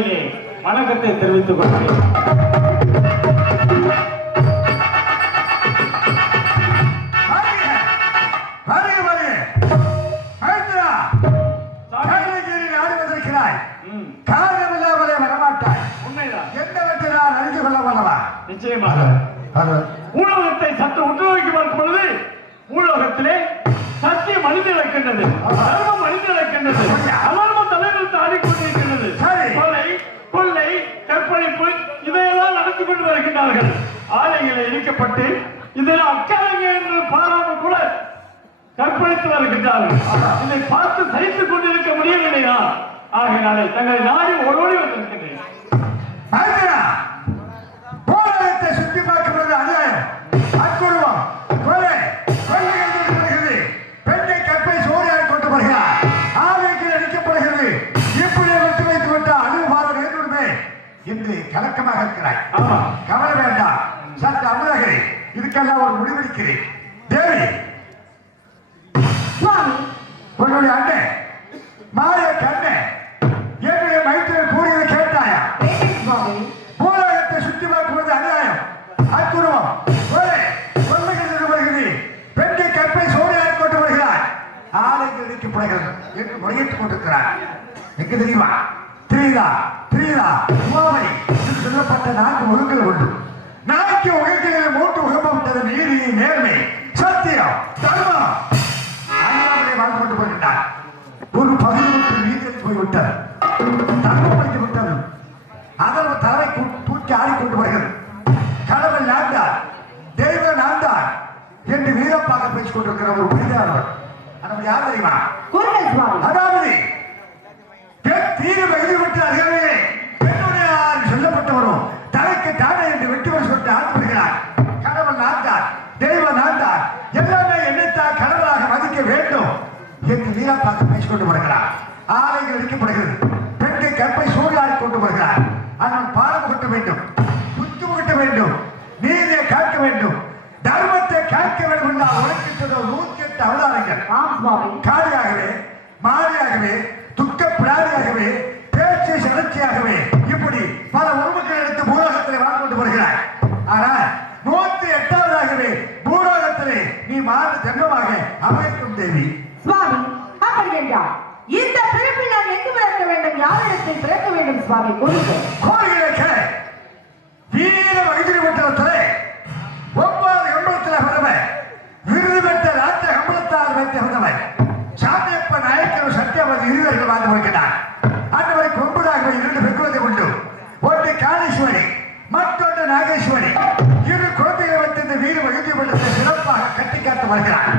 முதலிலே வணக்கத்தை தெரிவித்துக் கொள்கிறேன். நிச்சயமாக ஊடகத்தை சற்று உற்று நோக்கி பார்க்கும் பொழுது ஊடகத்திலே சத்தியம் அழிந்து இழக்கின்றது, தர்மம் அழிந்து இழக்கின்றது, அமர்மம் தலைவருக்கு ஆடிக்கொண்டிருக்கின்றது. கொலை, கொள்ளை, கற்பழிப்பு இதையெல்லாம் நடத்தி கொண்டு வருகின்றார்கள். ஆலைகளை இடிக்கப்பட்டு இதெல்லாம் அக்காலங்க என்று பாராமல் கூட கற்பழித்து வருகின்றார்கள். இதை பார்த்து சகித்துக் கொண்டிருக்க முடியவில்லையா? ஆகையினாலே தங்களை நாடி ஓடோடி வந்திருக்கின்றேன். சுற்றி பார்க்கப்படுவது அநியாயம், அக்குருவம், கொலை, கொள்ளைகள், பெண்ணை கற்பை சோழியாக கொண்டு வருகிறார், ஆலைகள் அடிக்கப்படுகிறது. இப்படியே விட்டு வைத்து விட்ட அனுபவம் ஏற்றுமே என்று கலக்கமாக இருக்கிறாய். கவலை வேண்டாம், சற்று அமுதகரை இதுக்கெல்லாம் ஒரு முடிவெடுக்கிறேன். தேவி, உன்னுடைய அண்ணன் மாய கண்ணே என்னுடைய மைத்திரன் கூறியதை கேட்டாயா? பூலகத்தை சுற்றி பார்க்குவது அநியாயம், அக்குருவம், கொலை, கொள்ளைகள் வருகிறது. பெண்ணை கற்பை சோழியாக கொண்டு வருகிறார், ஆலைகள் இடிக்கப்படுகிறது என்று முறையிட்டுக் கொண்டிருக்கிறார். எங்க தெரியுமா? திரீதா, திரீதா, உமாமணி என்று சொல்லப்பட்ட 4 ஒழுங்குகள் உண்டு. 4 ஒழுங்குகளில் 3 உகப்பட்டது நீதி, நேர்மை, சத்தியம், தர்மம். அண்ணாமலை வாழ்ந்து கொண்டு போகின்றார். ஒரு பகுதி விட்டு நீதி போய்விட்டது, தர்மம் படித்து விட்டது. அதற்கு தலை தூக்கி ஆடிக்கொண்டு வருகிறது. கடவுள் நான்தான், தெய்வம் நான்தான் என்று வீரப்பாக பேசிக் கொண்டிருக்கிற ஒரு புரிதானவர். நம்ம யார் தெரியுமா? அதாவது தீர எழுதிவிட்டு அருகே பெண்ணுடைய சொல்லப்பட்டு வரும் தலைக்கு தானே என்று வெட்டுவர் சொல்லிட்டு ஆட்படுகிறார். கடவுள் நான்தான், தெய்வம் நான்தான், எல்லாமே என்னைத்தான் கடவுளாக மதிக்க வேண்டும் என்று வீரப்பாக பேசிக் கொண்டு வருகிறார். ஆலைகள் அடிக்கப்படுகிறது, பெண்ணை கற்பை சூழலாடி கொண்டு வருகிறார். ஆனால் பாடம் கட்ட வேண்டும், புத்து கட்ட வேண்டும், நீதியை காக்க வேண்டும், தர்மத்தை காக்க வேண்டும் என்றால் உனக்கு 108 அவதாரங்கள். காளியாகவே, மாறியாகவே, துக்க பிராணியாகவே, பேச்சு சடர்ச்சியாகவே, இப்படி பல உருவங்கள் எடுத்து பூலோகத்திலே வாழ்ந்து கொண்டு வருகிறார். ஆனால் 108வதாகவே பூலோகத்திலே நீ மாறு ஜென்மமாக அமைக்கும் தேவி. சுவாமி, அப்படி என்றால் இந்த பிறப்பில் நான் எங்கு பிறக்க வேண்டும், யாரிடத்தில் பிறக்க வேண்டும் சுவாமி? கோரிக்கை வீர வகிதிரி மண்டலத்திலே 9 கம்பளத்தில் பிறந்தவன், விருது பெற்ற ராஜ கம்பளத்தால் வைத்த பிறந்தவன் சாமியப்ப நாயக்கர் சத்தியவதி இருவர்கள் வாழ்ந்து வருகிறார். அந்தவருக்கு 9ஆகவே 2 பெண்குழந்தை உண்டு. ஒன்று காளீஸ்வரி, மற்றொன்று நாகேஸ்வரி. 2 குழந்தைகளை வைத்து இந்த வீர வகிதிரி மண்டலத்தை சிறப்பாக கட்டிக்காத்து வருகிறார்.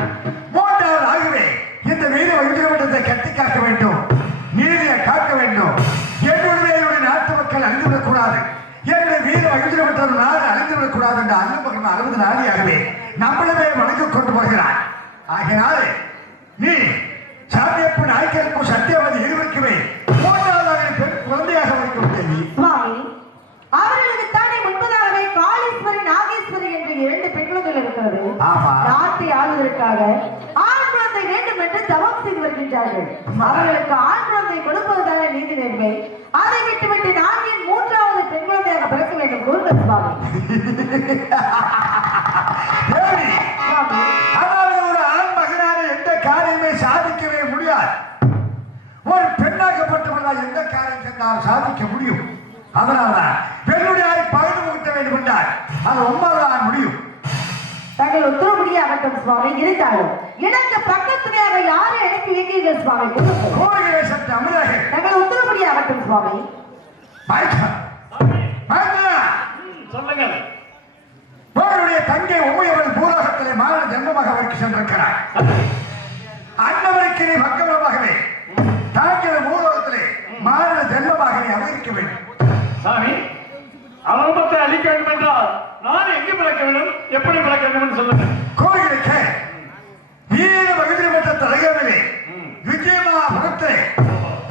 3வது ஆகவே இந்த வீர வகிதிரி மண்டலத்தை கட்டிக்காக்க வேண்டும், நீதியை காக்க வேண்டும். என்னுடைய நாட்டு மக்கள் அழிந்துவிடக் கூடாது, என்னுடைய வீர வகிதிரப்பட்ட நாடு அழிந்துவிடக் கூடாது என்ற 60 நாடியாகவே நம்மளவே வணங்கிக் கொண்டு வருகிறார். ஆகினாலே நீ சாமியப்ப நாயக்கருக்கும் சத்தியவதி இருவருக்குமே 3வது பெண் குழந்தையாக வைக்கும் தேவி. சுவாமி, அவர்களுக்கு தானே முன்பதாகவே காளீஸ்வரி, நாகேஸ்வரி என்று 2 பெண் குழந்தைகள் இருக்கிறது. நாட்டை ஆளுவதற்காக ஆண் குழந்தை வேண்டும் என்று தவம் செய்து வருகின்றார்கள். அவர்களுக்கு ஆண் குழந்தை கொடுப்பதுதானே நீதி நேர்மை. அதை விட்டுவிட்டு நான் என் 3வது பெண் குழந்தையாக பிறக்க வேண்டும் கூறுங்கள் சுவாமி. அதாவது ஒரு ஆண் மகனான எந்த காரியமே சாதிக்கவே முடியாது. ஒரு பெண்ணாகப்பட்டவர்களால் எந்த காரியம் சென்றால் சாதிக்க முடியும். அதனால்தான் பெண்ணுடைய பகிர்ந்து கொடுக்க வேண்டும் என்றால் அது 9ஆக முடியும். தங்கள் உத்தரவுபடி ஆகட்டும் சுவாமி. இருந்தாலும் எனக்கு பக்கத்துணையாக யாரை அனுப்பி வைக்கிறீர்கள் சுவாமி? கோரிக்கை சற்று அமிதாக தங்கள் உத்தரவுபடி ஆகட்டும் சுவாமி. சொல்லுங்க. உங்களுடைய தங்கை உமையவள் பூலோகத்திலே மாற ஜென்மமாக அவருக்கு சென்றிருக்கிறார். அன்னவருக்கு நீ பக்கமாகவே தாங்கள் பூலோகத்திலே மாற ஜென்மமாக நீ அமைக்க வேண்டும். சாமி, அவர்மத்தை அழிக்க வேண்டும் என்றால் நான் எங்கு பிறக்க வேண்டும், எப்படி பிறக்க வேண்டும் சொல்லுங்க. கோரிக்கை வீர வகுதிரி மன்ற தலைகவிலே விஜயமாபுரத்திலே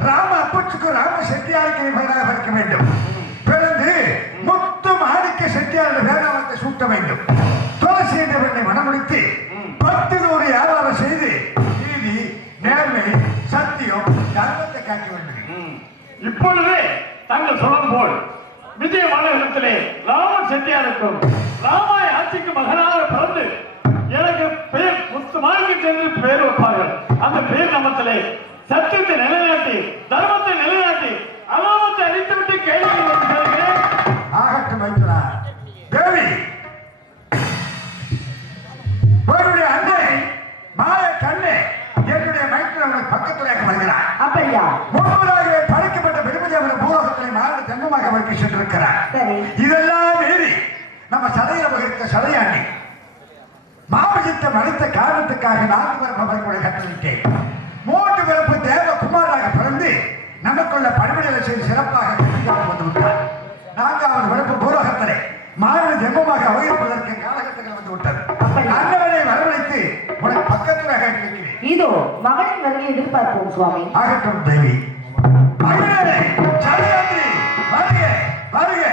ராம அப்பச்சுக்கு ராம செட்டியாருக்கு மகனாக பிறக்க வேண்டும். பிறந்து முத்து மாணிக்க செட்டியார் வேதாளத்தை சூட்ட வேண்டும். துளசி என்ற பெண்ணை மனமுடித்து 10 வியாபாரம் செய்து நீதி, நேர்மை, சத்தியம், தர்மத்தை காக்க வேண்டும். இப்பொழுது தாங்கள் சொல்வது போல் விஜய மாநகரத்திலே ராமன் செட்டியாருக்கும் ராமாய ஆட்சிக்கு மகனாக பிறந்து எனக்கு பெயர் முத்துமாருக்கு சென்று பெயர் வைப்பார்கள். அந்த பெயர் நமத்திலே சத்தியத்தை நிலைநாட்டி தர்மத்தை நிலைநாட்டி அலாமத்தை அழித்துவிட்டு கேள்வி கேட்கிறேன். ஆகட்டும் மைத்துனா. தேவி உன்னுடைய அன்னை மாய கண்ணே என்னுடைய மைத்துன பக்கத்துறையாக வருகிறார். அப்படியா? முன்பதாகவே படைக்கப்பட்ட பெருமதியான பூலோகத்திலே மாநில தென்னமாக அவருக்கு சென்றிருக்கிறார். சரி. இதெல்லாம் மீறி நம்ம சதையில வகித்த சதையாண்டி மாவட்டத்தை அளித்த காரணத்துக்காக 4 பிறப்பு அவர்களுடைய கட்டளிட்டேன். 3 பிறப்பு தேவகுமாராக பிறந்து நமக்குள்ள பணிவிடைகளை செய்து சிறப்பாக வந்து விட்டார். 4வது பிறப்பு பூலோகத்திலே மாநில தெம்பமாக அவகிப்பதற்கு காலகட்டங்கள் வந்து விட்டது. அண்ணவனை வரவழைத்து உனக்கு பக்கத்துறையாக இருக்கிறேன். இதோ மகனின் வருகை எதிர்பார்ப்போம் சுவாமி. ஆகட்டும் தேவி. மகளே சதையாண்டி வருக வருக.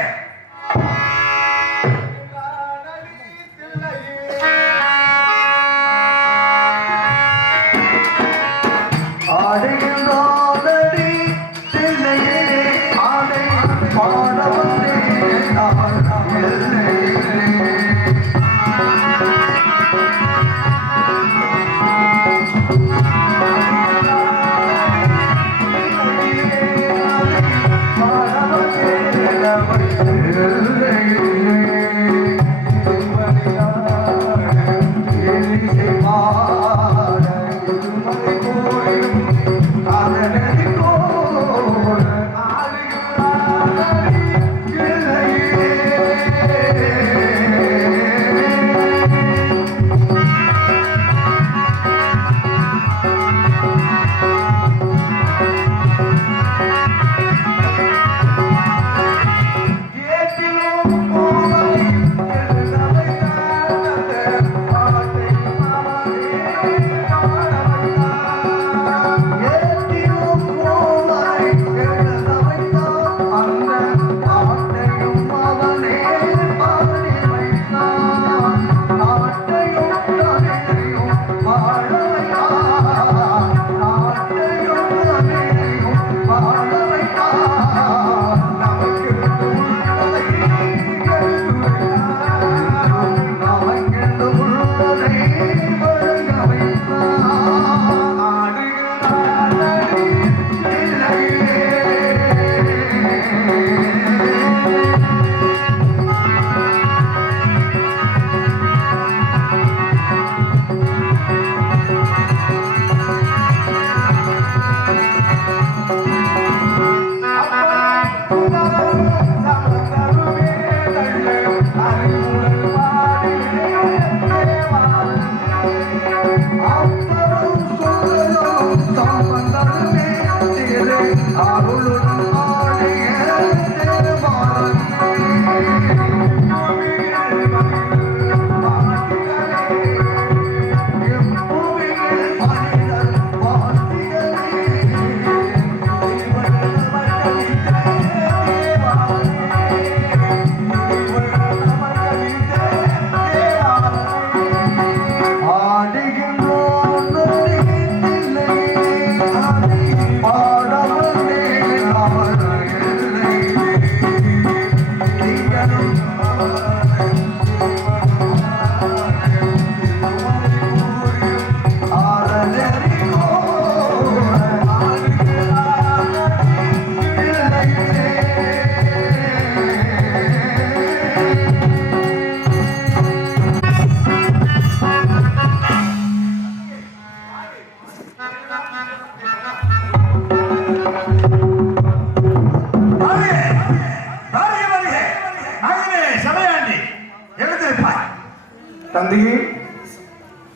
தந்தையே,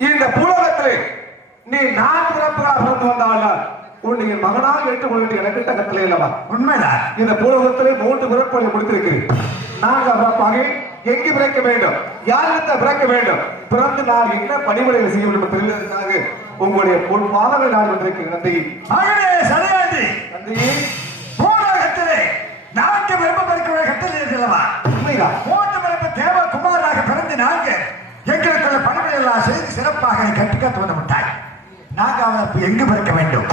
இந்த பூலோகத்திலே நீ 4 பிறப்புகளாக பிறந்து வந்தால் உன்னை என் மகனாக ஏற்றுக்கொண்டு எனக்கிட்ட கட்டளை அல்லவா? உண்மைதான். இந்த பூலோகத்திலே 3 பிறப்புகளை முடித்திருக்கிறேன். 4 பிறப்பாக எங்கு பிறக்க வேண்டும், யாரிடத்தை பிறக்க வேண்டும், பிறந்து நான் என்ன பணிமுறைகள் செய்ய வேண்டும் தெரிவதற்காக உங்களுடைய பாதங்களை நான் வந்திருக்கிறேன். தந்தையே சரையாண்டி, தந்தையே, பூலோகத்திலே 4 பிறப்பு பிறக்க கட்டளை அல்லவா? உண்மைதான். 3 பிறப்பு தேவகுமாராக பிறந்து 4 எங்களுக்குள்ள பணிகளை எல்லாம் செய்து சிறப்பாக கட்டுக்காத்து வந்து விட்டாய். 4வது எங்கு பிறக்க வேண்டும்,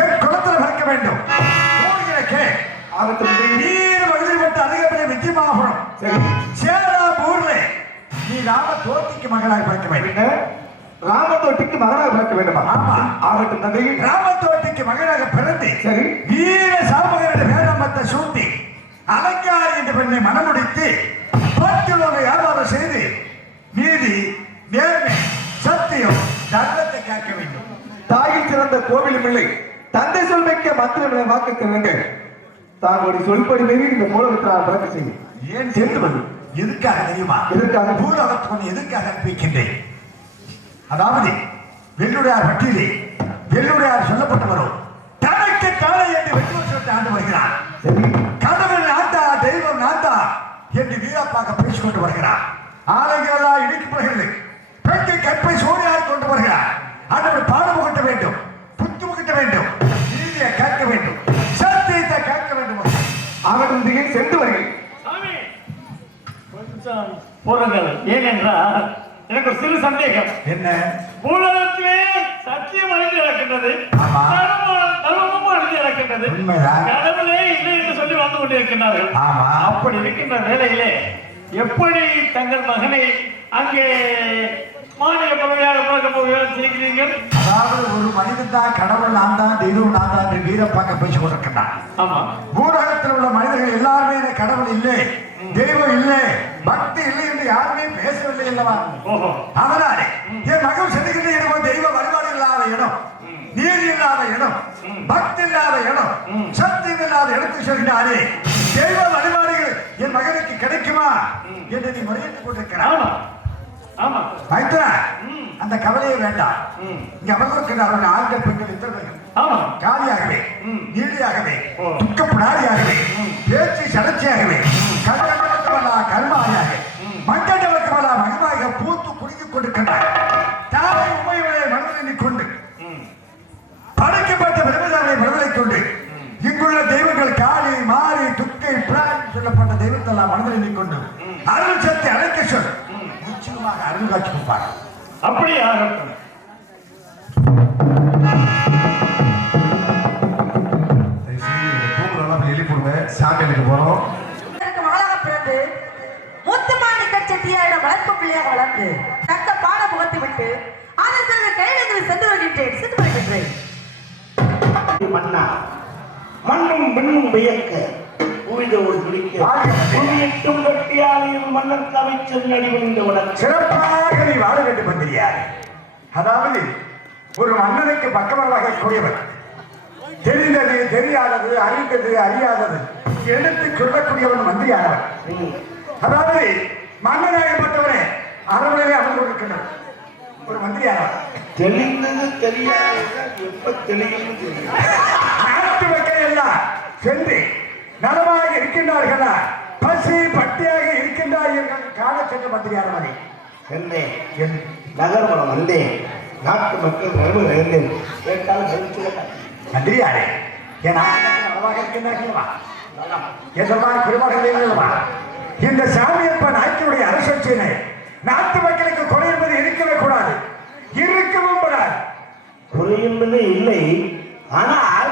என் குளத்தில் பிறக்க வேண்டும். ஆகட்டும் தந்தையே. நீர் வயதில்பட்ட அதிகப்படி வித்தியமாகணும். சரி. சேராபூர்ல நீ ராம தோட்டிக்கு மகளாக பிறக்க வேண்டும். என்ன? ராமதோட்டிக்கு மகனாக பிறக்க வேண்டுமா? ஆமா. ஆகட்டும் தந்தையே. ராமத்தோட்டிக்கு மகனாக பிறந்து சரி. வீர சாமகனுடைய வேதமத்தை சூட்டி அலங்காரி என்ற பெண்ணை மனமுடித்து 10 வகை வியாபாரம் செய்து நீதி நேர்மை சத்தியம் தர்மத்தை காக்க வேண்டும். தாயில் சிறந்த கோவிலும் இல்லை, தந்தை சொல் வைக்க மந்திரம் வாக்கு திறங்க. தாங்களுடைய சொல்படி மீறி இந்த மூலகத்தால் பிறக்க செய்யும். ஏன் சேர்ந்து வந்து எதுக்காக தெரியுமா? எதற்காக? பூலகத்துக்கு எதுக்காக அனுப்பிக்கின்றேன்? அதாவது வெள்ளுடையார் பட்டியலே வெள்ளுடையார் சொல்லப்பட்டவரும் தனக்கு தானே என்று வெற்றி வருஷத்தை ஆண்டு வருகிறார். சரி. கடவுள் நான்தா தெய்வம் நான்தா என்று வீரப்பாக பேசிக் கொண்டு வருகிறார். ஆலயங்களெல்லாம் இடிக்கப்படுகிறது. பெண்கள் கற்பை சோழியார் கொண்டு வருகிறார். ஆண்டவர் பாடம் புகட்ட வேண்டும், புத்து புகட்ட வேண்டும், நீதியை காக்க வேண்டும், சத்தியத்தை காக்க வேண்டும். ஆகட்டும் தந்தையே, சென்று வருகிறேன். சாமி, கொஞ்சம் போறங்கள். ஏனென்றால் எனக்கு ஒரு சிறு சந்தேகம். என்ன? பூலகத்திலே சத்தியம் அழிந்து இழக்கின்றது, ஆமா. தர்மமும் அழிந்து இழக்கின்றது. உண்மைதான். கடவுளே இல்லை என்று சொல்லி வந்து கொண்டிருக்கின்றார்கள். ஆமா. அப்படி இருக்கின்ற வேளையிலே எப்படி தங்கள் மகனை அங்கே மாநில பதவியாக பார்க்க போகிறார் செய்கிறீர்கள்? அதாவது ஒரு மனிதன் தான் கடவுள் நான் தான் தெய்வம் நான் தான் என்று வீரப்பாக பேசிக் கொண்டிருக்கிறான். ஆமா. ஊரகத்தில் உள்ள மனிதர்கள் எல்லாருமே கடவுள் இல்லை, தெய்வம் இல்லை, பக்தி இல்லை என்று யாருமே பேசவில்லை அல்லவா? ஓஹோ. அதனாலே என் மகன் செல்லுகின்ற இடம் தெய்வ வழிபாடு இல்லாத இடம், நீதி இல்லாத இடம், பக்தி இல்லாத இடம், சத்தியம் இல்லாத இடத்துக்கு செல்கிறாரே, தெய்வ வழிபாடுகள் என் மகனுக்கு கிடைக்குமா என்று நீ முறையிட்டுக் கொண்டிருக்கிறார். ஆமா ஆமா. மைத்ரா, அந்த கவலையே வேண்டாம். இங்க அமர்ந்திருக்கிறார்கள் ஆண்கள் பெண்கள் இத்தனைகள். ஆமா. காலியாகவே நீதியாகவே ஓ. துக்கப்படாதியாகவே பேச்சு சடர்ச்சியாகவே கர்மமல்லா கர்மாயாக மங்கடவக்கமல்லா மகமாக பூத்து குடித்துக் கொண்டிருக்கின்றார். தாரை உமையுடைய மனதில் கொண்டு படைக்கப்பட்ட பிரபதாவை மனதிலை கொண்டு இங்குள்ள தெய்வங்கள் காளி மாறி துக்கை பிராணி சொல்லப்பட்ட தெய்வத்தெல்லாம் மனதில் கொண்டு அருள் சக்தி அழைக்க சொல் நிச்சயமாக அருள் காட்சி கொடுப்பார். அப்படியே ஆகட்டும். சாமிக்கு போறோம். மகளாக பிறந்து முத்துமாணி கச்செட்டியாரிடம் வளர்ப்பு பிள்ளையாக வளர்ந்து தக்க பாட முகத்து விட்டு ஆனந்த கையிலிருந்து சென்று வருகின்றேன் சென்று வருகின்றேன். மன்னா மண்ணும் பெண்ணும் வியக்க புவிதோடு பிடிக்க புவியட்டும் கட்டியாலையும் மன்னருக்கு அமைச்சர் நடிவந்த வளர்ச்சி சிறப்பாக நீ வாழ வேண்டும் மந்திரியார். அதாவது ஒரு மன்னனுக்கு பக்கவர்களாக கூடியவர், தெரிந்தது தெரியாதது அறிந்தது அறியாதது எடுத்து சொல்லக்கூடியவன் மந்திரியானவர். அதாவது மன்னனாகப்பட்டவரே அரவணையை அமர்ந்து கொண்டிருக்கின்றனர் ஒரு மந்திரியானவர். தெளிந்தது தெரியாதது எப்ப தெளியும் தெரியும். நாட்டு மக்கள் எல்லாம் சென்று நலமாக இருக்கின்றார்களா பசி பட்டியாக இருக்கின்றார்கள் காண சென்ற மந்திரியானவரை என்னே என் நகர்மணம் வந்தேன். நாட்டு மக்கள் நலமும் இருந்தேன். கேட்டால் மந்திரியாரே என் நலமாக இருக்கின்றார்களா எதமான பெருமகளா இந்த சாமியப்ப நாய்க்கினுடைய அரசியலை நாட்டு மக்களுக்கு குறை என்பது இருக்கவே கூடாது, இருக்கவும் கூடாது. குறை என்பது இல்லை, ஆனால்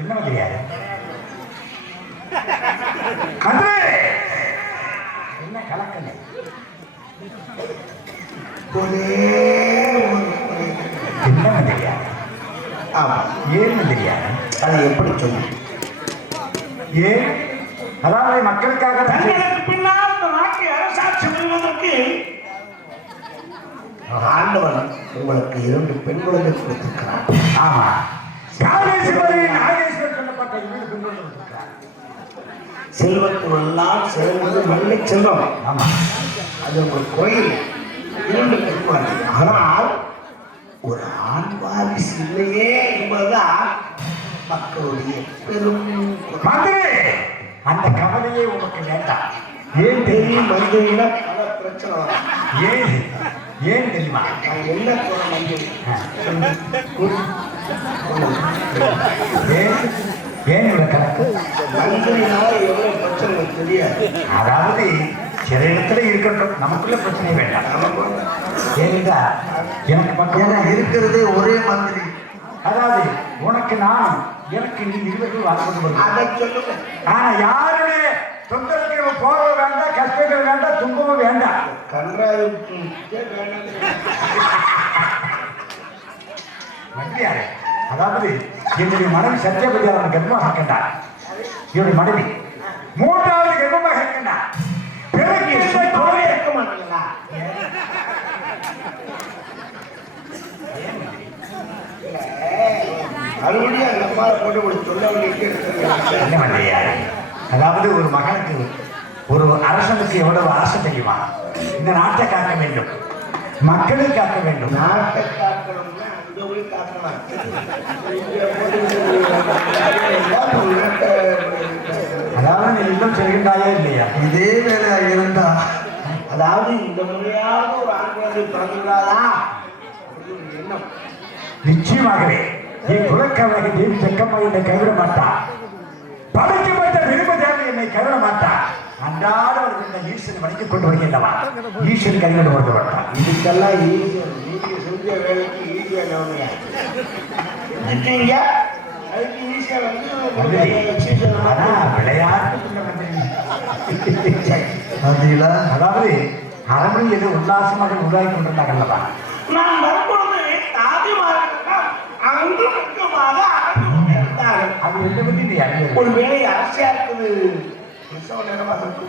என்ன மந்திரியாரே மந்திரி என்ன கலக்கலை என்ன மந்திரியாரே? ஆமா, ஏன் மந்திரியாரே? அதை எப்படி சொல்லி ஏன்? அதாவது மக்களுக்காக தங்களுக்கு பின்னால் இந்த நாட்டை அரசாட்சி புரிவதற்கு ஆண்டவன் உங்களுக்கு 2 பெண் குழந்தை கொடுத்திருக்கிறார். ஆமா, காளேஸ்வரி நாகேஸ்வரர் சொல்லப்பட்ட 2 பெண்கள் கொடுத்திருக்கிறார். செல்வத்துவெல்லாம் செல்வது நல்ல செல்வம். ஆமா, அது உங்களுக்கு கோயில் 2 பெண் குழந்தை. ஆனால் ஒரு ஆண் வாரிசு இல்லையே என்பதுதான் மக்களுடைய பெரும் மந்திரி அந்த கவலையே உனக்கு வேண்டாம். ஏன் பெரிய தெரியுமா? மந்திரினா பல பிரச்சனை வரும். ஏன் ஏன் தெரியுமா? நான் என்ன போற மந்திரி ஏன் ஏன் இவ்வளவு கணக்கு? மந்திரினால எவ்வளவு பிரச்சனை தெரியாது. அதாவது சில இடத்துல இருக்கட்டும், நமக்குள்ள பிரச்சனை வேண்டாம். ஏனென்றா எனக்கு பக்கம் இருக்கிறதே ஒரே மந்திரி. அதாவது உனக்கு நான் எனக்கு நீ 20 ரூபாய் கொண்டு வருது. அதை சொல்லுங்க. ஆனா யாருடைய தொந்தரவுக்கு போக வேண்டாம், கஷ்டங்கள் வேண்டாம், துன்பமும் வேண்டாம். கன்றாது மந்திரியாரே, அதாவது என்னுடைய மனைவி சத்யபதி அவன் கர்ப்பமாக இருக்கின்றார். என்னுடைய மனைவி 3வது கர்ப்பமாக இருக்கின்றார். பிறகு இந்த குழந்தை இருக்க மாட்டீங்களா? மறுபடியும் அந்த அம்மா போட்டு ஒரு சொல்ல என்ன மந்திரியாரே, அதாவது ஒரு மகனுக்கு ஒரு அரசனுக்கு எவ்வளவு ஆசை தெரியுமா? இந்த நாட்டை காக்க வேண்டும், மக்களை காக்க வேண்டும். நாட்டை காக்கணும்னா அங்க போய் காக்கலாம். அதாவது நீ இன்னும் செல்கின்றாயா இல்லையா? இதே வேலையா இருந்தா, அதாவது இந்த முறையாவது ஒரு ஆண் குழந்தை பிறந்துடாதா எண்ணம். நிச்சயமாகவே என் குலக்கவலை தேவி செக்கம்மா என்னை கைவிட மாட்டா. படைக்கப்பட்ட விரும்ப தேவை என்னை கைவிட மாட்டா. அன்றாட இந்த ஈஸ்வரன் வணிகக் கொண்டு வருகின்றவா, ஈஸ்வரன் கைவிட வந்து மாட்டான். இதுக்கெல்லாம் ஈஸியா நீங்க செஞ்ச வேலைக்கு ஈஸியா கவனியா இருக்கீங்க. அதுக்கு ஈஸியா வந்து ஆனா விளையாட்டு அதாவது அரண்மனை எது உல்லாசமாக உருவாக்கி கொண்டிருந்தாங்கல்லவா? நான் வரும்பொழுது தாதிமார்கள் அங்கு முக்கியமாக அடங்கு இருந்தார்கள். அது எந்த பற்றி நீ அறிய ஒரு வேலை அரசியா இருக்குது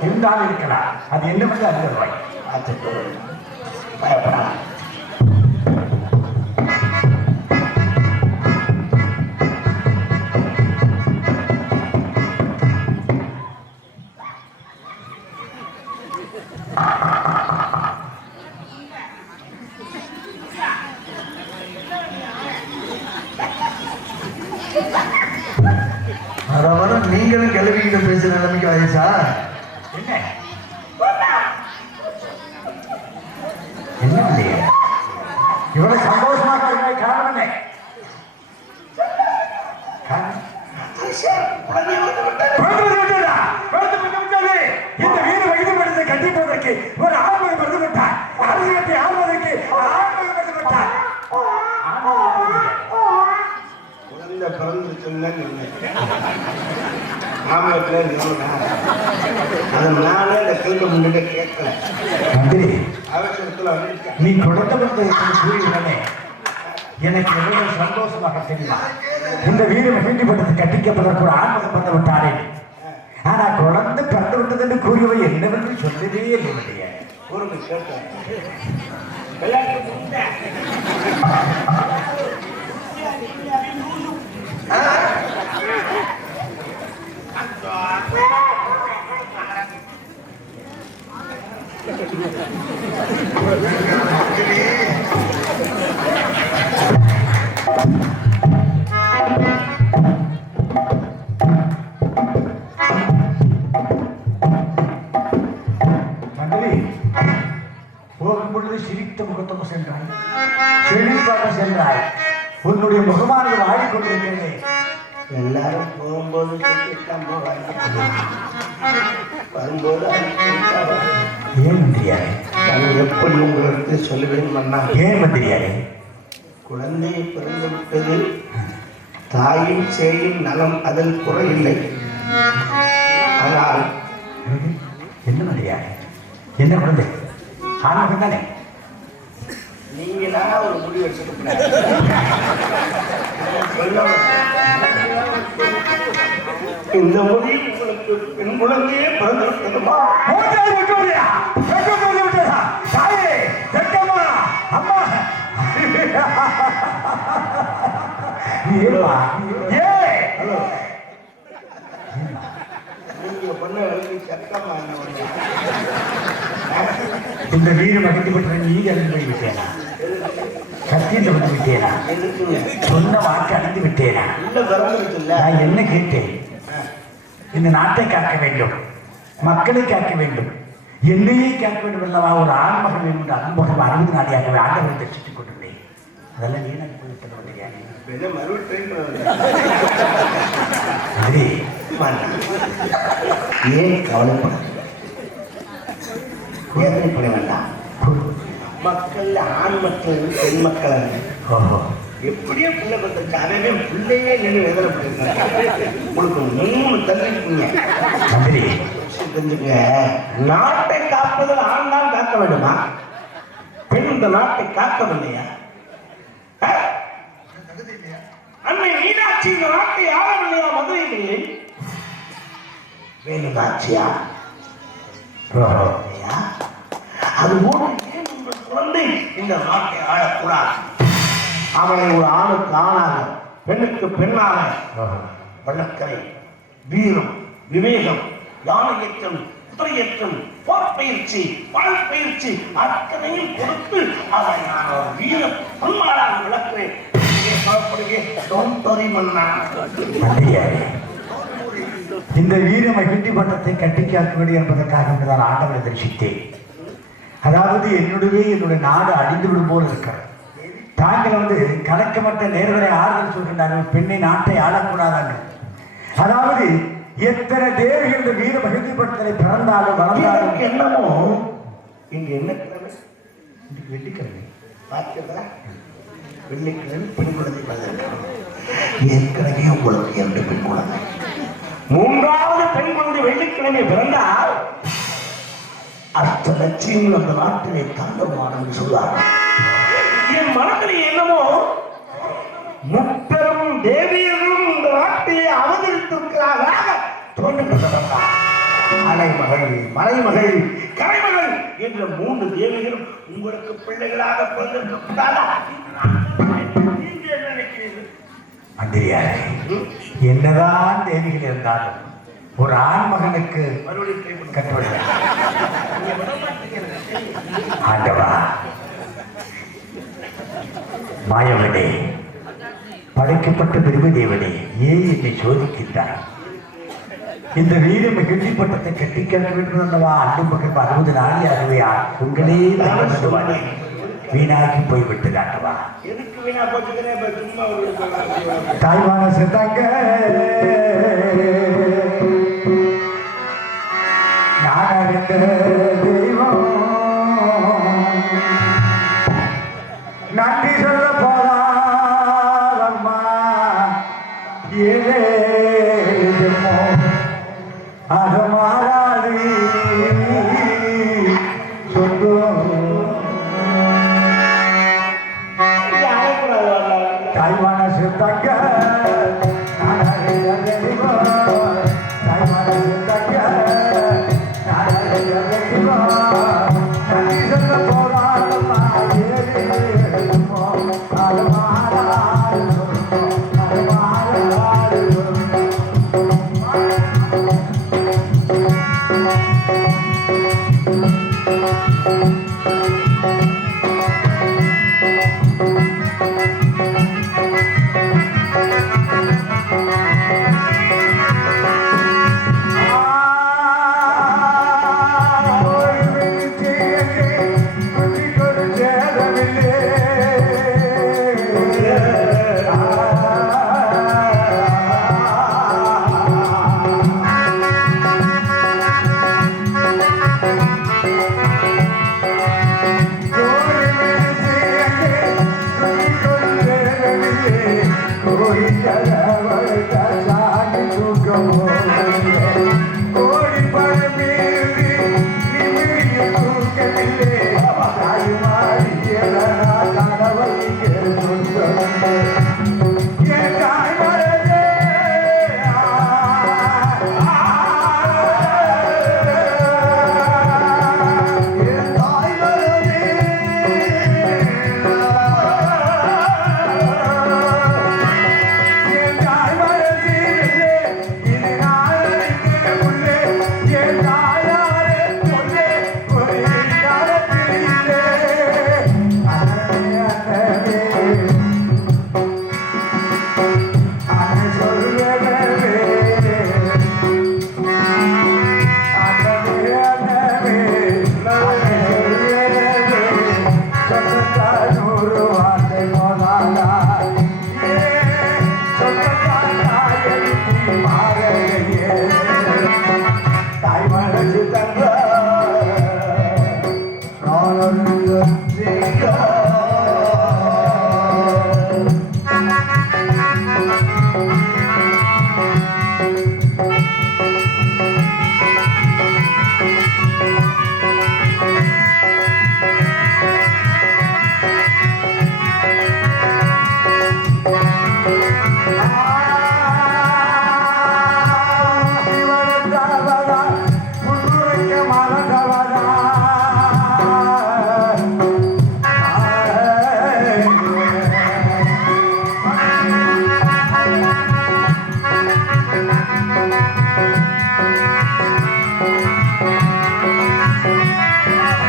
இருந்தாலும் இருக்கலாம். அது என்ன பற்றி அறிவாய் பயப்படா. நீங்களும் கிளவிக்கிட்ட பேசுற நிலைமைக்கு ஆயிடுச்சா? என்ன என்ன இல்லையே இவ்வளவு சந்தோஷமாக இருக்க காரணம் என்ன? இந்த வீடு வகிதப்படுத்த கண்டிப்பதற்கு ஒரு ஆண்மை மருந்து விட்டார். அரசியத்தை ஆள்வதற்கு ஆண்மை மருந்து விட்டார். குழந்தை பிறந்து சொன்ன மாமலத்தில் அதனால இந்த கேள்வி முன்னிட்டு கேட்கல. மந்திரி, அவசரத்தில் வந்து நீ குழந்தை கூறியுடனே எனக்கு எவ்வளவு சந்தோஷமாக தெரியுமா? இந்த வீடு மகிழ்ச்சிப்பட்டது கட்டிக்கப்பதற்கு ஒரு ஆண்மகன் வந்து விட்டாரே. ஆனா குழந்தை பிறந்து விட்டது என்று கூறியவை என்னவென்று சொல்லவே இல்லை. ஒரு கேட்டேன் விளையாட்டு போகும் பொழுது சிரித்த முகத்தோடு சென்றாய், செழிப்பாக சென்றாய். உன்னுடைய முகமானது ஆடிக்கொண்டிருக்கிறது. எல்லாரும் போகும்போது சுற்றித்தான் போவாங்க, வரும்போது ஏன் மந்திரியாரே? நான் எப்படி உங்களுக்கு சொல்லுவேன் மன்னா? ஏன் மந்திரியாரே? குழந்தை பிறந்து விட்டது, தாயும் சேயும் நலம் அதில் குறையில்லை. ஆனால் என்ன மந்திரியாரே, என்ன குழந்தை? ஆண்மகன் தானே? நீங்களா ஒரு முடிவு எடுத்துக்க இந்த முடிவு உங்களுக்கு பெண் குழந்தையே பிறந்திருக்கணுமா? நீங்க பண்ண வேலைக்கு சத்தமா இந்த வீடு மகிழ்ச்சிப்பட்ட நீ அறிந்து போய் விட்டேனா? கத்தியத்தை வந்து விட்டேனா? சொன்ன வாக்கு அடைந்து விட்டேனா? நான் என்ன கேட்டேன்? இந்த நாட்டை காக்க வேண்டும், மக்களை காக்க வேண்டும், என்னையே காக்க வேண்டும் அல்லவா? ஒரு ஆண்மகன் என்று அன்பகம் 60 நாடியாகவே ஆண்டவரை தரிசித்துக் கொண்டிருந்தேன். அதெல்லாம் நீ எனக்கு போய்விட்டது. ஏன் கவலைப்பட வேதனைப்பட வேண்டாம். மக்கள் ஆண் மக்கள் பெண் மக்கள் எப்படியோ பிள்ளை பத்திரிச்சு அதே பிள்ளையே நின்று எதிரப்பட்டிருக்காங்க. உங்களுக்கு 3 தள்ளிக்குங்க. மந்திரி தெரிஞ்சுக்க, நாட்டை காப்பதில் ஆண் தான் காக்க வேண்டுமா? பெண் இந்த நாட்டை காக்கவில்லையா? அன்னை மீனாட்சி இந்த நாட்டை ஆளவில்லையா? மதுரையிலே வேலுநாச்சியா? அதுபோல ஏன் உங்கள் குழந்தை இந்த நாட்டை ஆளக்கூடாது? அவளை ஒரு ஆணுக்கு ஆணாக, பெண்ணுக்கு பெண்ணாக வழக்கரை, வீரம், விவேகம், யானையேற்றம், குதிரையேற்றம், போர்ப்பயிற்சி, வாழ்பயிற்சி அத்தனையும் கொடுத்து அவளை நான் ஒரு வீர பெண்மாளாக விளக்குறேன். இந்த வீர மகிழ்ச்சி பட்டத்தை கட்டிக்காக்குவது என்பதற்காக தான் ஆண்டவரை தரிசித்தேன். அதாவது என்னுடைய நாடு அழிந்துவிடும் போல் இருக்கிறது. தாங்கள் கலக்கமற்ற நேர்களை ஆறுதல் சொல்கின்றார்கள், பெண்ணை நாட்டை ஆளக்கூடாதாங்க. அதாவது எத்தனை தேவர்கள் இந்த வீர மகிழ்ச்சி பட்டத்தை பிறந்தாலும் வளர்ந்தாலும் என்னமோ இங்க என்ன கிழமை? வெள்ளிக்கிழமை பார்க்கிறதா? வெள்ளிக்கிழமை பெண் குழந்தை ஏற்கனவே உங்களுக்கு 2 பெண் குழந்தை. 3வது பெண் குழந்தை வெள்ளிக்கிழமை பிறந்தால் அர்த்த லட்சியங்கள் அந்த நாட்டிலே தாண்டவான் என்று சொல்வார்கள். என் மனதில் என்னமோ முப்பெரும் தேவியர்களும் இந்த நாட்டிலே அவதரித்திருக்கிறார்களாக தோன்றுகின்றன. அலைமகள், மலைமகள், கரைமகள் என்ற 3 தேவிகளும் உங்களுக்கு பிள்ளைகளாக பிறந்திருக்கக்கூடாதா? நீங்க என்ன நினைக்கிறீர்கள்? மந்திரியாரே, என்னதான் தேவிகள் இருந்தாலும் ஒரு ஆண் மகனுக்கு கட்டுவது ஆண்டவா. மாயவனே, படைக்கப்பட்ட பிரம்மதேவனே, ஏன் என்னை சோதிக்கின்றார்? இந்த வீர மகிழ்ச்சி பட்டத்தை கட்டிக்காக்க வேண்டும் அல்லவா? அன்பு மகன் 60 நாளியாகவே உங்களே வீணாக்கி போய்விட்டது ஆண்டவா. தாய்மான செத்தாங்க நானறிந்த தெய்வம் நன்றி சொல்ல போதாரம்மா. ஏதேமோ அது மாறாது சொந்தம். தாய்மான செத்தாங்க நானறிந்த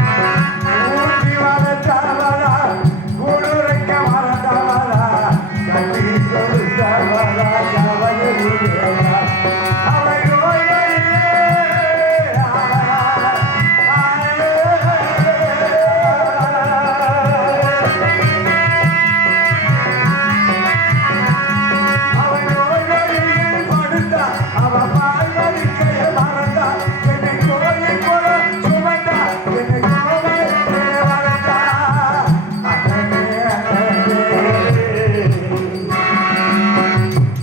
ஊட்டி வளர்த்தவளா, குளிர்க்க மறந்தவளா, கட்டி கொடுத்தவளா, கவலையிலேயா, அவள் நோயிலே, அவள் நோயில் படுத்தா, அவள் பால் வலிக்கைய மறந்தா, என்னை கோயில் போல சுமந்தா, என்னை கோவிலே வளர்த்தா. அண்ணனே,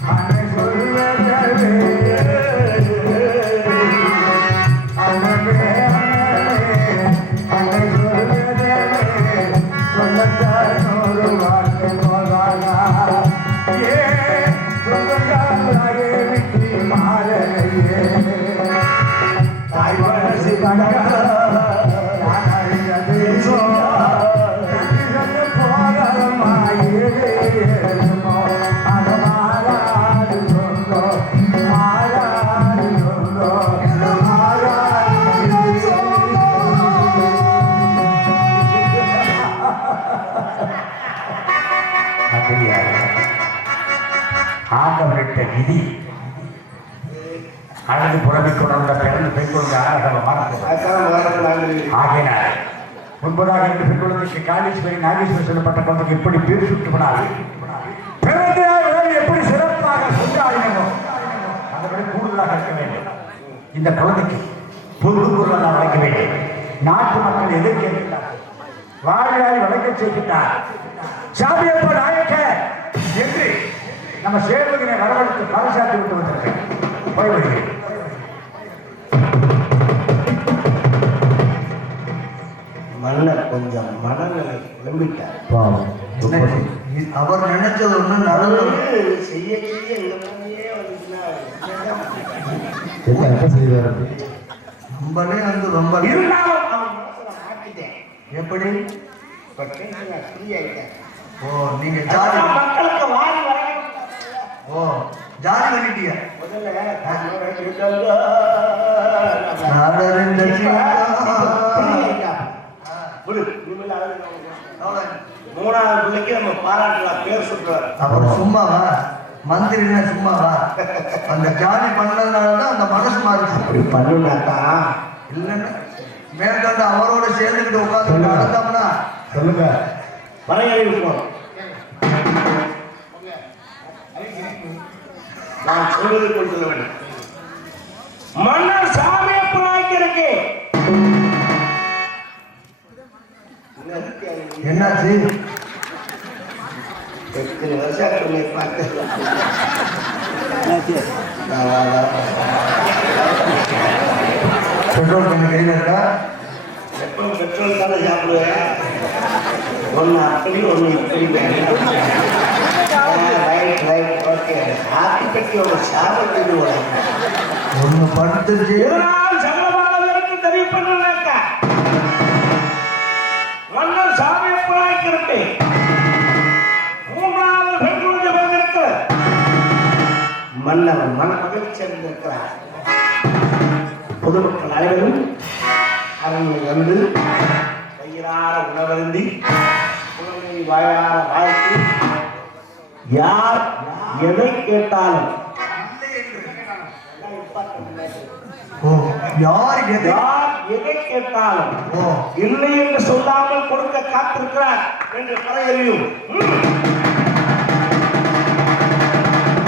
அண்ணே சொல்வதே, அண்ணனே, அண்ணே சொல்வதே, சொல்லத்தான் ஒரு வார்த்தை போதாதா? ஏன் சொந்தக்காரராகே விட்டு மாறலையே? தாய் மனசு கணக்கா, நான் அறிந்தது சொல்ல போதமா ஏழுமோ, அது மாறாது சொல்லோ, மாறாது சொல்லோ, மாறாது சொல்லோ. ஆண்டவரிட்ட விதி அழகு புறமிக் கொண்ட பெண்களுக்கு ஆராதனை மறந்து ஆகினார். முன்பதாக இந்த பெண்களுக்கு காளீஸ்வரி நாகேஸ்வரி சொல்லப்பட்ட குழந்தைக்கு எப்படி பேர் சுட்டுவினார், பிறந்த நாள் எப்படி சிறப்பாக கொண்டாடினோ அதோட கூடுதலாக இருக்க வேண்டும். இந்த குழந்தைக்கு பொது பொருளாக வழங்க வேண்டும். நாட்டு மக்கள் எதை கேட்கிறார், வாழியாய் வழங்க செய்கின்றார். சாமியப்ப நாயக்க என்று நம்ம சேர்வதினை வரவழைத்து பரிசாற்றி விட்டு வந்திருக்கேன். போய் வருகிறேன். மன்னர் கொஞ்சம் மனநிலை கிளம்பிட்டார். அவர் நினைச்சது ஒண்ணு நடந்தது செய்ய செய்ய இந்த மாதிரியே வந்துச்சுன்னா ரொம்பவே வந்து ரொம்ப இருந்தாலும் அவன் மனசுல மாட்டிட்டேன். எப்படி? இப்ப டென்ஷனா ஃப்ரீ ஆயிட்டேன். ஓ, நீங்க அதான் மக்களுக்கு வாரி வழங்க. ஓ, ஜாதி பண்ணிட்டீங்க. முதல்ல மூணாவது பிள்ளைக்கு நம்ம பாராட்டலாம், பேர் சொல்றாரு. அவர் சும்மாவா? மந்திரினா சும்மாவா? அந்த ஜாதி பண்ணதுனாலதான் அந்த மனசு மாறிச்சு. அப்படி பண்ணுனாக்கா இல்லைன்னா மேற்கொண்டு அவரோட சேர்ந்துக்கிட்டு உட்காந்து நடந்தோம்னா சொல்லுங்க வரையறை இருக்கும். நான் சொல்வது கொண்டு சொல்ல வேண்டும். மன்னர் சாமியப்பனாய்க்கு இருக்கு. என்னாச்சு? எத்தனை வருஷம் பார்த்து பெட்ரோல் கொஞ்சம் கையில் இருக்கா? எப்பவும் பெட்ரோல் தானே சாப்பிடுவேன். ஒன்று அப்படி ஒன்று இப்படி ரைட் ரைட் ஓகே. ஆர்கிடெக்டோட சாப்பிட்டு ஒன்று படுத்துச்சு. இதனால் சங்கமானவருக்கு தெரிவிப்பதுனாக்கா மன்னர் சாமியப்பனாய்க்கு இருக்கு. மூன்றாவது பெண் குழந்தை பிறந்திருக்கு. மன்னர் மன மகிழ்ச்சி அடைந்திருக்கிறார். பொதுமக்கள் அனைவரும் அரண்மனை வந்து வயிறார உணவருந்தி குழந்தை வாயார வாழ்த்து யார் எதை கேட்டாலும் ஓ, யார் எதை? யார் எதை கேட்டாலும் ஓ, இல்லை என்று சொல்லாமல் கொடுக்க காத்திருக்கிறார் என்று பறையறியும்